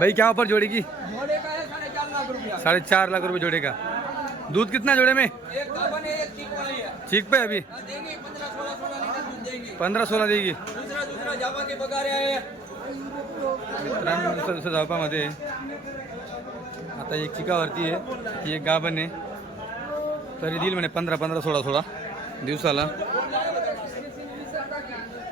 भाई क्या ऑफर जोड़े की? साढ़े चार लाख रुपए जोड़े का। दूध कितना जोड़े में? ठीक पे अभी? पंद्रह सोलह देंगे। मित्रांनो आता एक चिकावरती आहे. ही एक गाभण आहे. तरी देईल म्हणे पंधरा पंधरा सोळा सोळा दिवसाला.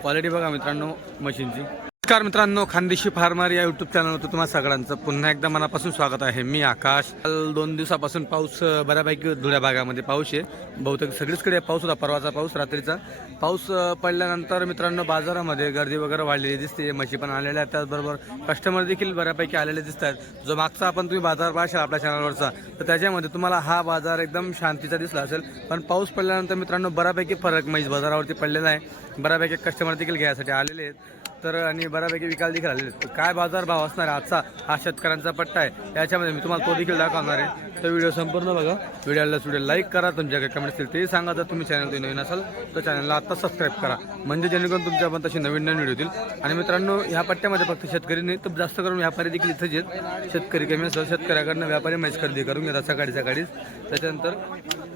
क्वालिटी बघा मित्रांनो मशीनची. नमस्कार मित्रांनो खानदेशी फार्मर या युट्यूब चॅनलवर तुम्हाला सगळ्यांचं पुन्हा एकदा मनापासून स्वागत आहे. मी आकाश. काल दोन दिवसापासून पाऊस बऱ्यापैकी धुळ्या भागामध्ये पाऊस आहे. बहुतेक सगळीचकडे पाऊस होता परवाचा पाऊस रात्रीचा. पाऊस पडल्यानंतर मित्रांनो बाजारामध्ये गर्दी वगैरे वाढलेली दिसते. म्हशी पण आलेल्या आहेत त्याचबरोबर कस्टमर देखील बऱ्यापैकी आलेले दिसत आहेत. जो मागचा आपण तुम्ही बाजार पाहशाल आपल्या चॅनलवरचा तर त्याच्यामध्ये तुम्हाला हा बाजार एकदम शांतीचा दिसला असेल. पण पाऊस पडल्यानंतर मित्रांनो बऱ्यापैकी फरक म्हैस बाजारावरती पडलेला आहे. बऱ्यापैकी कस्टमर देखील घ्यायसाठी आलेले आहेत. तर आणि बऱ्यापैकी विकायला देखील आलेले तर काय बाजार भाव असणार आहे? आजचा हा शेतकऱ्यांचा पट्टा आहे. याच्यामध्ये मी तुम्हाला तो देखील दाखवणार आहे. तर व्हिडिओ संपूर्ण बघा. व्हिडिओला व्हिडिओ लाईक करा. तुमच्या काही कमेंट असतील तेही सांगा. जर तुम्ही चॅनल नवीन असाल तर चॅनलला आता सबस्क्राईब करा. म्हणजे जेणेकरून तुमच्या पण तशी नवीन नवीन व्हिडिओ येतील. आणि मित्रांनो ह्या पट्ट्यामध्ये फक्त शेतकरी नाही तर जास्त करून व्यापारी देखील इथंच येत शेतकरी कमी असतात. शेतकऱ्याकडनं व्यापारी मॅच खरेदी करून घेतात सकाळी सकाळीच. त्याच्यानंतर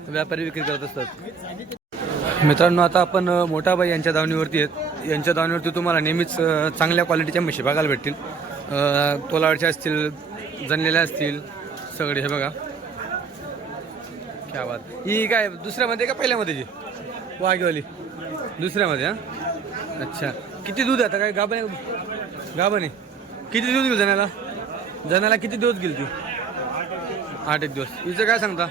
व्यापारी विक्री करत असतात. मित्रांनो आता आपण मोठाबाई यांच्या दावणीवरती आहेत. यांच्या दावणीवरती तुम्हाला नेहमीच चांगल्या क्वालिटीच्या म्हशी बघायला भेटतील. अ, तोलावरच्या असतील जनलेल्या असतील सगळे हे बघा. क्या बात. ही काय दुसऱ्यामध्ये का पहिल्यामध्ये जी वाघेवाली. दुसऱ्यामध्ये हां? अच्छा. किती दूध आता? काय गाभण आहे? गाभण आहे. किती दिवस गेल जनाला? जनाला किती दिवस गेली ती? आठ एक दिवस. हिचं काय सांगता?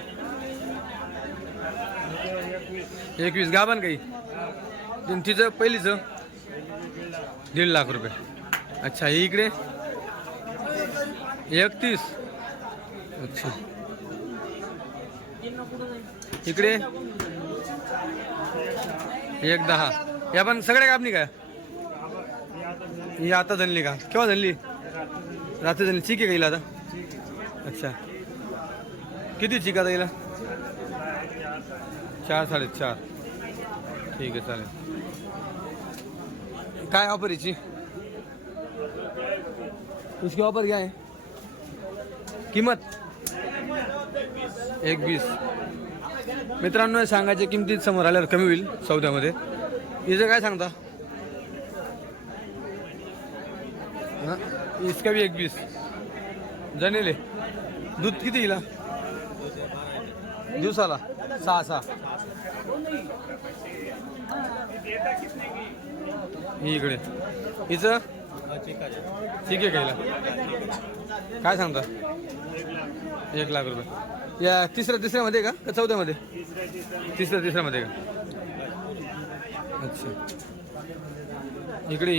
एकवीस. गाभण काही तिचं पहिलीचं? दीड लाख रुपये. अच्छा ही इकडे? एकतीस. अच्छा. इकडे? एक दहा. या पण सगळ्या कापणी काय ही आता जनली का? केव्हा जनली रात्री झाली चिक आहे का हिला आता? अच्छा. किती चिक आता हिला? चार साडेचार. ठीक आहे चालेल. काय ऑफर याची इसकी ऑफर काय किंमत? एक वीस मित्रांनो हे सांगायच्या किमतीत समोर आल्यावर कमी होईल सौद्यामध्ये. हिचं काय सांगता? हा? इसका भी एक वीस जनेले. दूध किती हिला दिवसाला? सहा सहा. मी इकडे. हिचं ठीक आहे कायला काय सांगता? एक लाख रुपये. या तिसऱ्या तिसऱ्यामध्ये का? का चौथ्यामध्ये तिसऱ्या तिसऱ्यामध्ये का? अच्छा. इकडे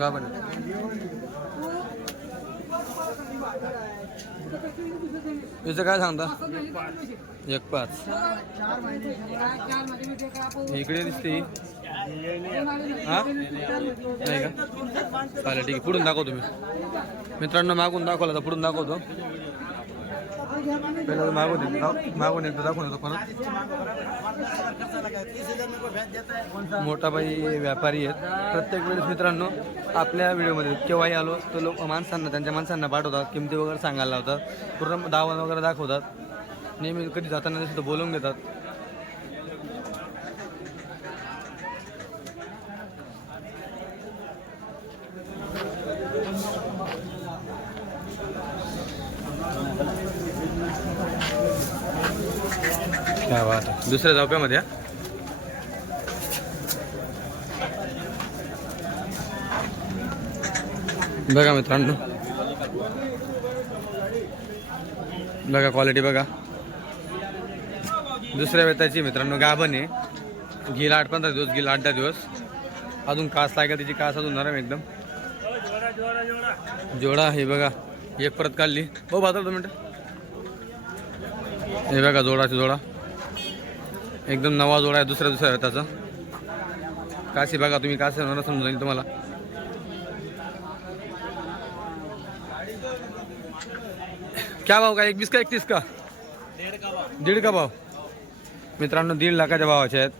गाभण. याचं काय सांगता? एक पाच. इकडे दिसते हा? नाही का? चालेल ठीक आहे. पुढून दाखवतो मी. मित्रांनो मागून दाखवला तर पुढून दाखवतो. पहिला तर मागून येतो दाख- मागून एकदा दाखवून येतो परत मोठाबाई व्यापारी आहेत. प्रत्येक वेळेस मित्रांनो आपल्या व्हिडिओमध्ये केव्हाही आलो तर लोक माणसांना त्यांच्या माणसांना पाठवतात किमती वगैरे सांगायला लावतात पूर्ण दावा वगैरे दाखवतात. नेहमी कधी जाताना सुद्धा बोलवून घेतात काय बात आहे. दुसऱ्या जाप्यामध्ये बघा मित्रांनो. बघा क्वालिटी बघा. दुसऱ्या वेताची मित्रांनो गाभण आहे. घेईल आठ पंधरा दिवस घेईल आठ दहा दिवस. अजून कास लागेल त्याची कास अजून नरम एकदम. जोडा हे बघा. एक परत काढली. हो बाजार दोन मिनटं. हे बघा जोडाची जोडा. एकदम नवा जोडा आहे दुसऱ्या दुसऱ्या रथाचा काशी बघा तुम्ही काशी होणार समजून जाईल तुम्हाला. क्या भाव का? एक वीस का एकतीस का? दीड का भाव? मित्रांनो दीड लाखाच्या भावाचे आहेत.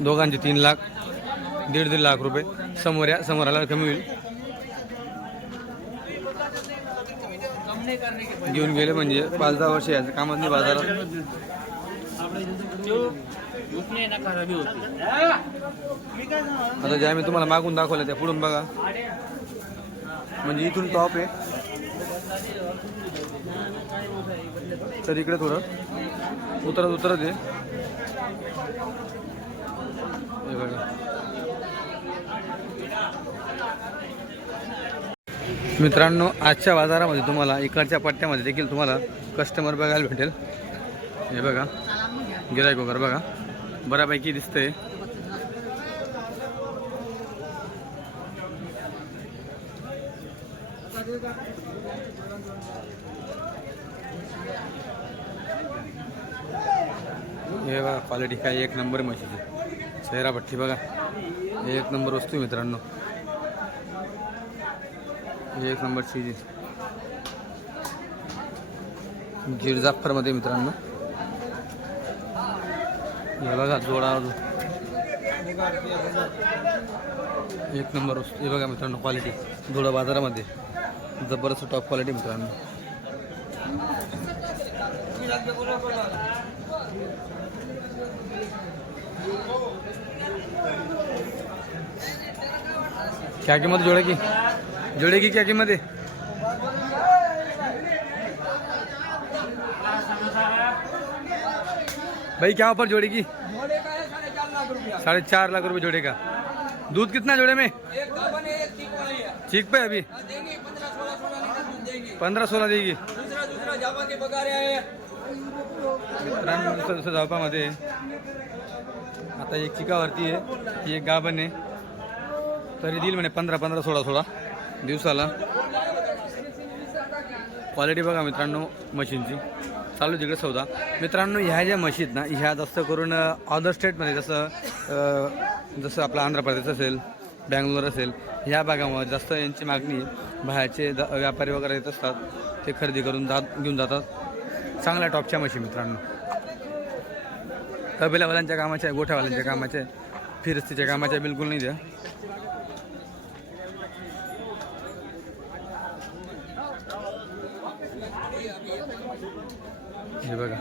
दोघांचे तीन लाख दीड दीड लाख रुपये. समोर या समोर आल्यावर कमी होईल. घेऊन गेले म्हणजे पाच दहा वर्ष याचं कामात नाही बाजारात. उसने ना खराबी होती. आता ज्या मी तुम्हाला मागून दाखवलं त्या पुढून बघा. म्हणजे इथून टॉप आहे. तर इकडे थोडं. उतरत उतरत आहे. हे बघा. मित्रांनो आजच्या बाजारामध्ये तुम्हाला इकडच्या पट्ट्यामध्ये देखील तुम्हाला कस्टमर बघायला भेटेल. हे बघा. गिरायक वगैरे बघा. बऱ्यापैकी दिसतंय. हे बघा क्वालिटी काय एक नंबर म्हशीची. चेहरा भट्टी बघा. एक नंबर वस्तू आहे मित्रांनो. एक नंबर चीज गिरजाफरमध्ये मित्रांनो. हे बघा जोडा एक नंबर वस्तू. हे बघा मित्रांनो क्वालिटी जोडा बाजारामध्ये. जबरदस्त टॉप क्वालिटी मित्रांनो. क्या किंमत जोड़े की? जोड़े की क्या किंमत आहे भाई क्या ऑफर जोड़े की? है साढ़े चार लाख रुपया। साढ़े चार लाख रुपए जोड़े का। दूध कितना जोड़े में? एक गाभन है एक चीक वाली है। ठीक पे अभी? सोलह सोलह पंधरा सोळा देगी। दूसरा दूसरा जावा के बगारे आए हैं। मित्रांनो धावपामध्ये आता एक चिकावरती आहे ही एक गाभण आहे तरी देईल म्हणे पंधरा पंधरा सोळा सोळा दिवसाला। क्वालिटी बघा मित्रांनो मशीनची. चालू तिकडे सौदा. मित्रांनो ह्या ज्या मशीद ना ह्या जास्त करून अदर स्टेटमध्ये जसं जसं आपलं आंध्र प्रदेश असेल बँगलोर असेल ह्या भागामध्ये जास्त यांची मागणी बाहेरचे द- व्यापारी वगैरे येत असतात. ते खरेदी करून जात घेऊन जातात. चांगल्या टॉपच्या मशी मित्रांनो. कबिलावाल्यांच्या कामाच्या गोठ्यावाल्यांच्या कामाच्या आहे, फिरस्तीच्या कामाच्या बिलकुल नाही द्या. हे बघा.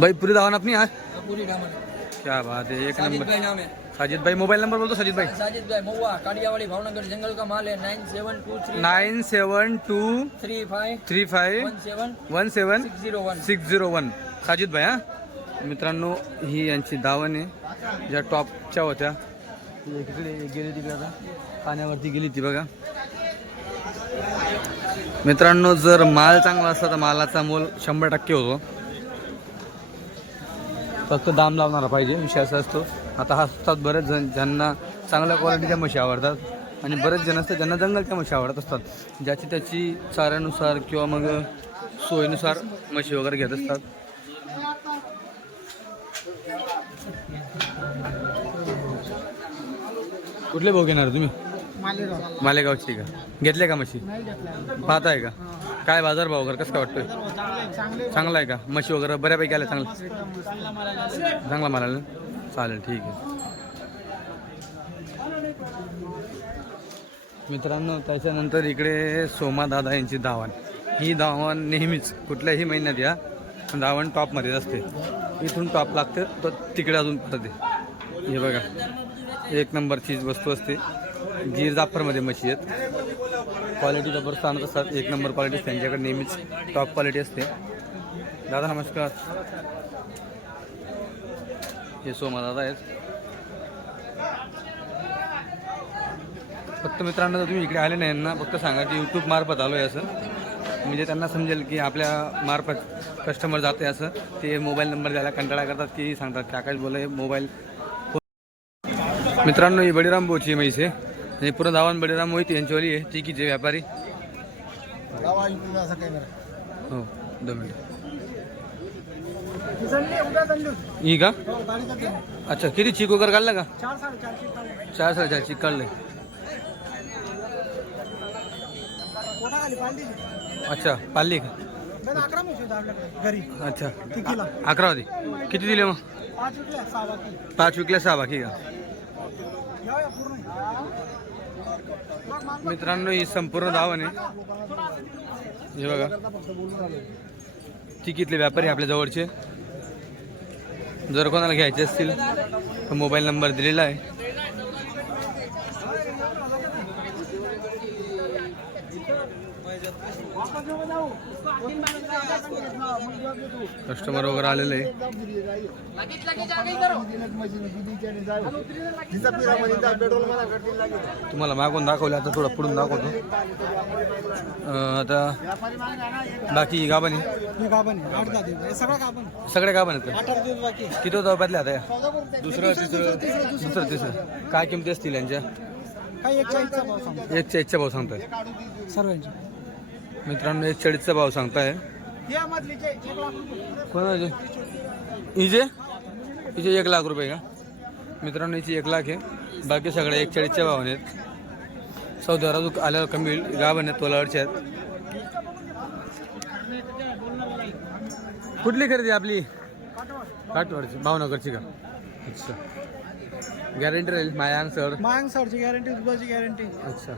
भाई पूरी दावन अपनी आज? क्या बात है एक नंबर. साजिद भाई मोबाइल नंबर बोल दो साजिद भाई. साजिद भाई महुआ काडियावाड़ी भावनगर जंगल का माल है nine seven two three nine seven two three five. Three five one seven. One seven. Six zero one. Six zero one. Sajid भाई हा? मित्रांनो ही यांची दावण आहे. ज्या टॉपच्या होत्या. इकडे गेली तिकडे आता. पाण्यावरती गेली ती बघा. मित्रांनो जर माल चांगला असता तर मालाचा मोल शंभर टक्के होतो. फक्त दाम लावणारा पाहिजे विषय असा असतो. आता हा असतात बरेच जण ज्यांना चांगल्या क्वालिटीच्या म्हशी आवडतात आणि बरेच जण असतात ज्यांना जंगलच्या म्हशी आवडत असतात. ज्याची त्याची चाऱ्यानुसार किंवा मग सोयीनुसार म्हशी वगैरे घेत असतात. कुठले भाऊ घेणार तुम्ही? मालेगावची का? घेतले का म्हशी? पाहताय का? काय बाजार भाव वगैरे कसं काय वाटतोय? चांगला आहे का? म्हशी वगैरे बऱ्यापैकी आल्या चांगला चांगला माल चालेल ठीक आहे. मित्रांनो त्याच्यानंतर इकडे सोमा दादा यांची धावण. ही धावण नेहमीच कुठल्याही महिन्यात या. धावण टॉपमध्येच असते. इथून टॉप लागते तर तिकडे अजून आहे हे बघा. एक नंबरची वस्तू असते. गीर जाफरमध्ये म्हशी आहेत. क्वालिटी जबरदस्त आणत असतात. एक नंबर क्वालिटी त्यांच्याकडे नेहमीच टॉप क्वालिटी असते. दादा नमस्कार. हे सोमा दादा आहेत. फक्त मित्रांनो जर तुम्ही इकडे आले नाही ना फक्त सांगा की यूट्यूब मार्फत आलो आहे असं. म्हणजे त्यांना समजेल की आपल्या मार्फत कस्टमर जाते असं. ते मोबाईल नंबर द्यायला कंटाळा करतात की सांगतात की आकाश बोला मोबाईल मित्रांनो ही बळीराम बोची म्हैस आहे. आणि पूर्ण धावण बळीराम मोहित यांच्यावाली आहे. चिकीचे व्यापारी. हो दोन मिनिट. ही का? अच्छा किती चिक वगैरे काढला का? चार साडेचार चिक काढले. अच्छा पाळली का? अच्छा अकरा होती. किती दिले मग? पाच विकल्या सहा बाकी. का? मित्रांनो ही संपूर्ण धावण आहे. हे बघा. तिकीतले व्यापारी आपल्या जवळचे जर कोणाला घ्यायचे असतील तर मोबाईल नंबर दिलेला आहे. कस्टमर वगैरे आलेले. तुम्हाला मागून दाखवलं आता थोडं पुढून दाखवतो. आता बाकी गाभण आहे? हे गाभण आहे आठ दहा दिवस. हे सगळं गाभण आहे. सगळे गाभण आहेत? किती होतं बदल्या आता या? दुसरं तिसरं दुसरं तिसरं. काय किमती असतील यांच्या? काही एक चाळीसचा भाव सांगताय. सर्वांचे. मित्रांनो एक चाळीसचा भाव सांगताय. या मधलीचे एक लाख रुपये. कोणाचे? हिचे? हिचे एक लाख रुपये का? मित्रांनो हिची एक लाख आहे. बाकी सगळे एक चाळीसच्या भावाने आहेत. चौदा अजून आल्यावर कमी होईल. गाभण आहेत तोलावरच्या आहेत. कुठली खरेदी आपली? काटवाडची भावनगरची का? अच्छा. गॅरंटी राहील मायांग सर मायांग सरची गॅरंटी दुधाची गॅरंटी अच्छा.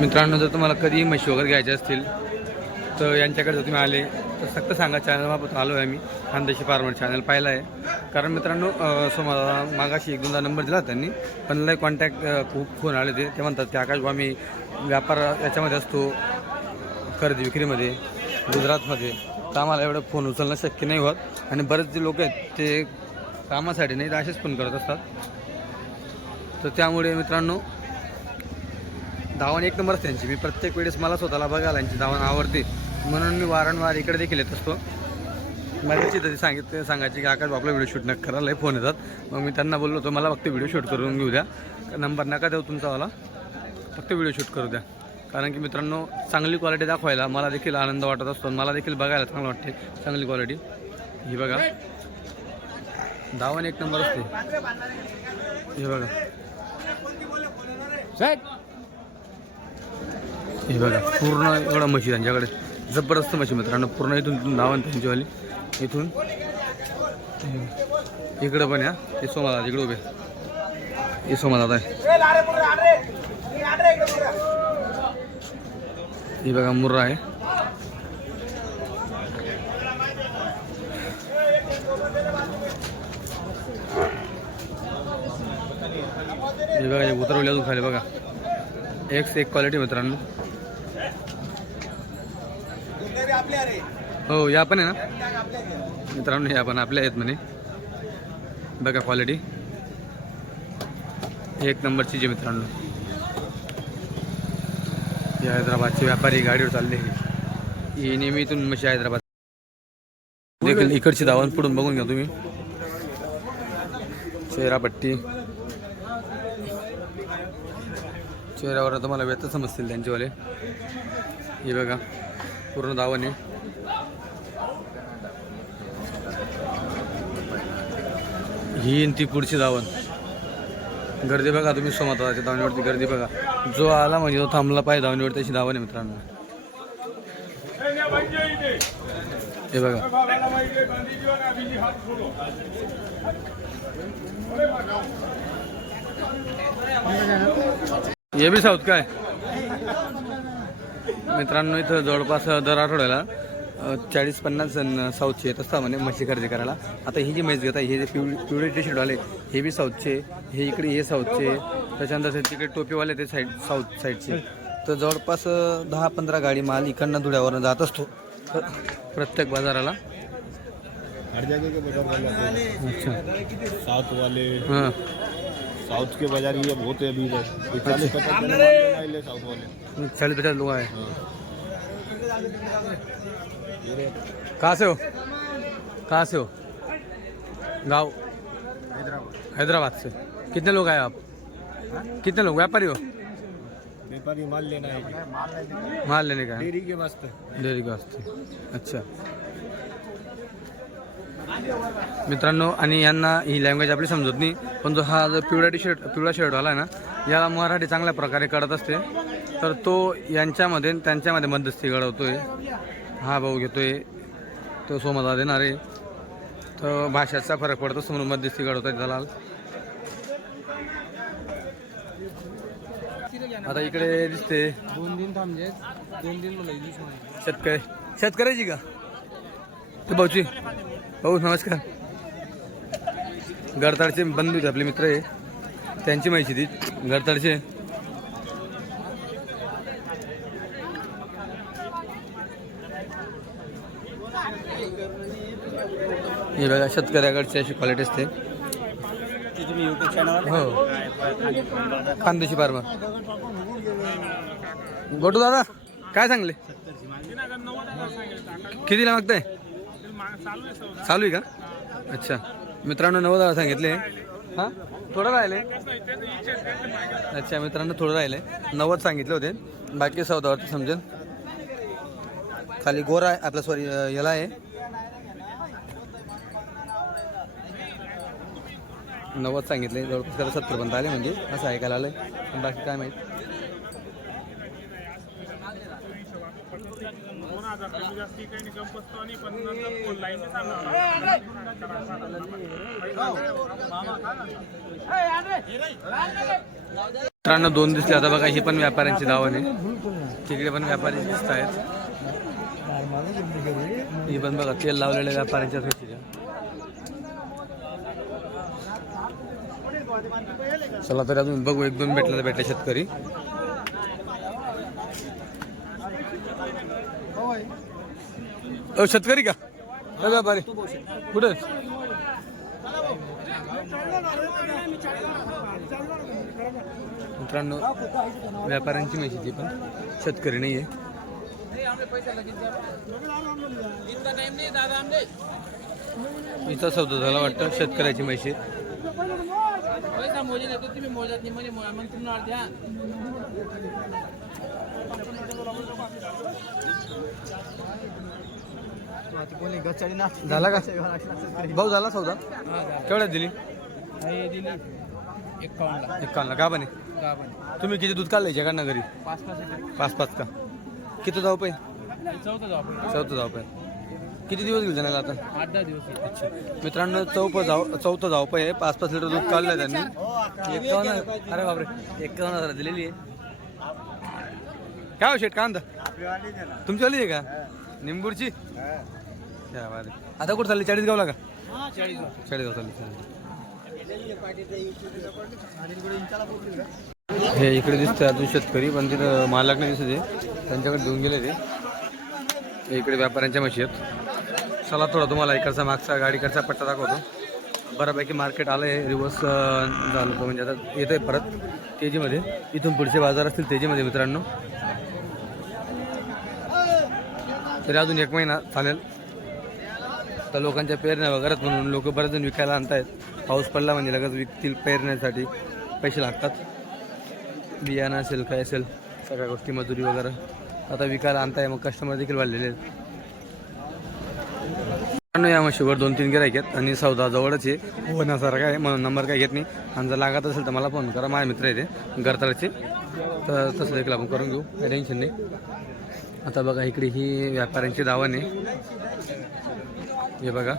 मित्रांनो जर तुम्हाला कधीही म्हशी वगैरे घ्यायच्या असतील तर यांच्याकडे जर तुम्ही आले तर फक्त सांगा चॅनलमार्फत आलो आहे आम्ही. खानदेशी फार्मर चॅनल पाहिलं आहे. कारण मित्रांनो सो मला मागाशी एक दोनदा नंबर दिला होता त्यांनी पण लय कॉन्टॅक्ट खूप फोन आले ते. ते म्हणतात की आकाश भाऊ आम्ही व्यापार याच्यामध्ये असतो खरेदी विक्रीमध्ये गुजरातमध्ये. तर आम्हाला एवढं फोन उचलणं शक्य नाही होत. आणि बरेच जे लोक आहेत ते कामासाठी नाही तर असेच फोन करत असतात. तर त्यामुळे मित्रांनो धावण एक नंबरच त्यांची. मी प्रत्येक वेळेस मला स्वतःला बघायला यांची धावण आवडते. म्हणून मी वारंवार इकडे देखील येत असतो. मगाची तरी सांगितलं सांगायची की आकाश आपला व्हिडिओ शूट नका करायला फोन येतात. मग मी त्यांना बोललो होतो मला फक्त व्हिडिओ शूट करून घेऊ द्या. नंबर नका देऊ तुमचावाला फक्त व्हिडिओ शूट करू द्या. कारण की मित्रांनो चांगली क्वालिटी दाखवायला मला देखील आनंद वाटत असतो मला देखील बघायला चांगलं वाटते. चांगली क्वालिटी ही बघा. धावण एक नंबर असते. हे बघा. हे बघा पूर्ण एवढा म्हशी त्यांच्याकडे जबरदस्त म्हशी मित्रांनो. पूर्ण इथून इथून धावण त्यांचीवाली इथून इकडं पण या. हे सोमाला इकडे उभे. हे सोमाला आहे. ही बघा मुर्रा आहे. हे बघा हे उतरवली अजून खाली बघा. एक्स एक क्वालिटी मित्रांनो. हो या पण आहे ना. मित्रांनो या पण आपल्या आहेत म्हणे. बघा क्वालिटी एक नंबरची जी मित्रांनो. या हैदराबादचे व्यापारी गाडीवर चालली ही नेहमी इथून म्हशी हैदराबाद. देखील इकडची धावण पुढून बघून घ्या तुम्ही. चेहरापट्टी. चेहऱ्यावर तुम्हाला व्यथ समजतील त्यांचेवाले. हे बघा पूर्ण धावण आहे. ही ती पुढची धावण. गर्दी बघा तुम्ही सोमताच्या धावणीवरती गर्दी बघा. जो आला म्हणजे तो थांबला पाहिजे धावणीवरती अशी धावण आहे मित्रांनो. हे बघा. हे बी साऊथ काय? मित्रांनो इथं जवळपास दर आठवड्याला चाळीस पन्नास जण साऊथचे येत असतात म्हणे म्हशी खरेदी करायला. आता ही जी म्हैस घेत आहे हे जे पिवळी पिवळे टी शर्ट वाले हे बी साऊथचे हे इकडे हे साऊथचे त्याच्यानंतर ते तिकडे टोपीवाले ते साईड साऊथ साईडचे. तर जवळपास दहा पंधरा गाडी माल इकडनं धुळ्यावरनं जात असतो. प्र- प्रत्येक बाजाराला. हर जगह के बाजार वाले आते हैं अच्छा साउथ वाले हां साउथ के बाजार ये बहुत है अभी चालीस पचास लोग आए. कहाँ से हो? कहाँ से हो? गाँव? हैदराबाद से। कितने लोग आए आप? कितने लोग? व्यापारी हो? व्यापारी माल लेना है माल लेने का डेयरी के वास्ते। डेअरी का असते अच्छा। मित्रांनो आणि यांना ही लँग्वेज आपली समजत नाही पण जो हा जो पिवळा टी शर्ट पिवळा शर्टवाला आहे ना याला मराठी चांगल्या प्रकारे कळत असते. तर तो यांच्यामध्ये त्यांच्यामध्ये मध्यस्थी घडवतोय. हा भाऊ घेतोय. तो सोमदा देणार. आहे तर भाषेचा फरक पडतो. समोर मध्यस्थी घडवतात दलाल. आता इकडे दिसते. दोन दिन थांबले दोन दिन शेतकरी. शेतकऱ्याची का? तू भाऊची? भाऊ नमस्कार. गडताडचे बंधू आपले मित्र आहे. त्यांची माहिती ती गडताडचे हे बघा शेतकऱ्याकडची अशी क्वालिटी असते. हो. खानदेशी फार्मर. गोटू दादा काय सांगले? कितीला मागताय? चालू आहे का? अच्छा. मित्रांनो नव्वद हजार सांगितले. हां? थोडं राहिले. अच्छा मित्रांनो थोडं राहिले. नव्वद सांगितले होते. बाकी सौदावरती समजेल. खाली गोरा आहे आपला सॉरी याला आहे. नव्वद सांगितले जवळपास त्याला सत्तर पर्यंत आले म्हणजे असं ऐकायला आलंय. पण बाकी काय माहीत. मित्रांनो दोन दिसले आता बघा ही पण व्यापाऱ्यांची दावण आहे. तिकडे पण व्यापारी दिसत आहेत ही पण बघा तेल लावलेल्या व्यापाऱ्यांच्या चला तर अजून बघू एक दोन भेटले तर भेटले शेतकरी. शेतकरी का? अ, व्यापारी. कुठे? मित्रांनो व्यापाऱ्यांची माहिती ती पण. शेतकरी नाही आहे इथं सौदा झाला वाटतं शेतकऱ्याची माहिती पैसा मोजे नाही तुम्ही मोजत नाही म्हणे मग तुम्हाला द्या. झाला का? भाऊ झाला सौदा? केवढ्यात दिली? दिली. का बने? तुम्ही किती दूध काढलं ना घरी? पाच पाच येते पाच पाच का? किती जाऊ पाय चौथा जाऊ चौथं जाऊ पाय किती दिवस गेले जाण्याला आता? आठ दहा दिवस मित्रांनो चौप जाऊ चौथं जाऊ पाय पाच पाच लिटर दूध काढलं त्यांनी. एकावन्न अरे बापरे. एकावन्न हजार दिलेली आहे. काय हो शेट कांदा तुमची वाली आहे का? निंबूरची? आहे. आता कुठं चालली? चाळीस गावला का? चाळीस गाव. चालली. हे इकडे दिसतंय अजून शेतकरी पण तिथं मालक नाही दिसत आहे. त्यांच्याकडे देऊन गेले ते इकडे व्यापाऱ्यांच्या म्हशी आहेत. चला थोडा तुम्हाला इकडचा मागचा गाडीकडचा पट्टा दाखवतो. बऱ्यापैकी मार्केट आलं आहे रिवर्स झालं होतं म्हणजे आता येतं आहे परत तेजीमध्ये. इथून पुढचे बाजार असतील तेजीमध्ये मित्रांनो. तरी अजून एक महिना चालेल. तर लोकांच्या पेरण्या वगैरे म्हणून लोक बरेच जण विकायला आणतायत. पाऊस पडला म्हणजे लगेच विकतील पेरण्यासाठी. पैसे लागतात. बियाणं असेल काय असेल सगळ्या गोष्टी मजुरी वगैरे. आता विकायला आणताय मग कस्टमर देखील वाढलेले आहेत. मित्रांनो, या म्हशीवर दोन तीन गिरायक आहेत आणि सौदा जवळच आहे. होण्यासारखं आहे म्हणून नंबर काय घेत नाही. आणि जर लागत असेल तर मला फोन करा. माझे मित्र आहे ते गरताळचे. तर तसं देखील आपण करून घेऊ. काही टेन्शन नाही. आता बघा इकडे ही व्यापाऱ्यांची दावण आहे. हे बघा.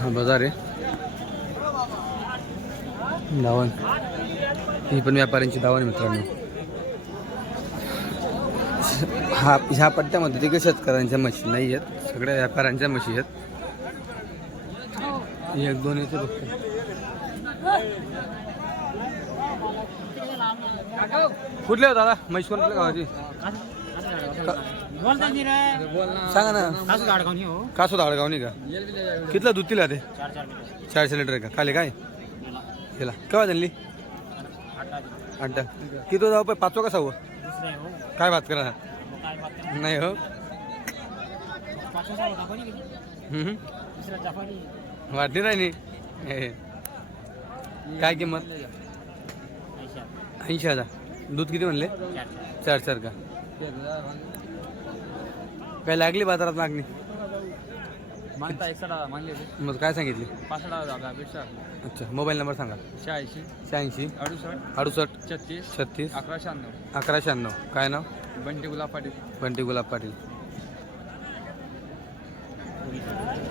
हा बाजार आहे. दावण. ही पण व्यापाऱ्यांची दावा आहे मित्रांनो. हा ह्या पट्ट्यामध्ये तिकडे शेतकऱ्यांच्या मशी नाही आहेत. सगळ्या व्यापाऱ्यांच्या म्हशी आहेत. एक दोन येते फक्त कुठले हो दादा? म्हैस कोणत्या गावाची? सांगा ना. कासो दाडगाव नाही का? कितला दूध दिला ते? चारशे लिटर का? खाली काय? केला केव्हा त्यांनी अड्डा किती जाऊ पाय पाचवं का सहावं काय बात करा नाही हो. वाटली नाही. हे. काय किंमत? ऐंशी हजार. दूध किती म्हणले? चार चार का? काय लागली बाजारात मागणी? मागता मग काय सांगितले? पाच अच्छा मोबाईल नंबर सांगा. शहाऐंशी. शहाऐंशी. अडुसष्ट. अडुसष्ट. छत्तीस. छत्तीस. अकरा शहाण्णव. अकरा शहाण्णव. काय नाव? बंटी गुलाब पाटील. बंटी गुलाब पाटील.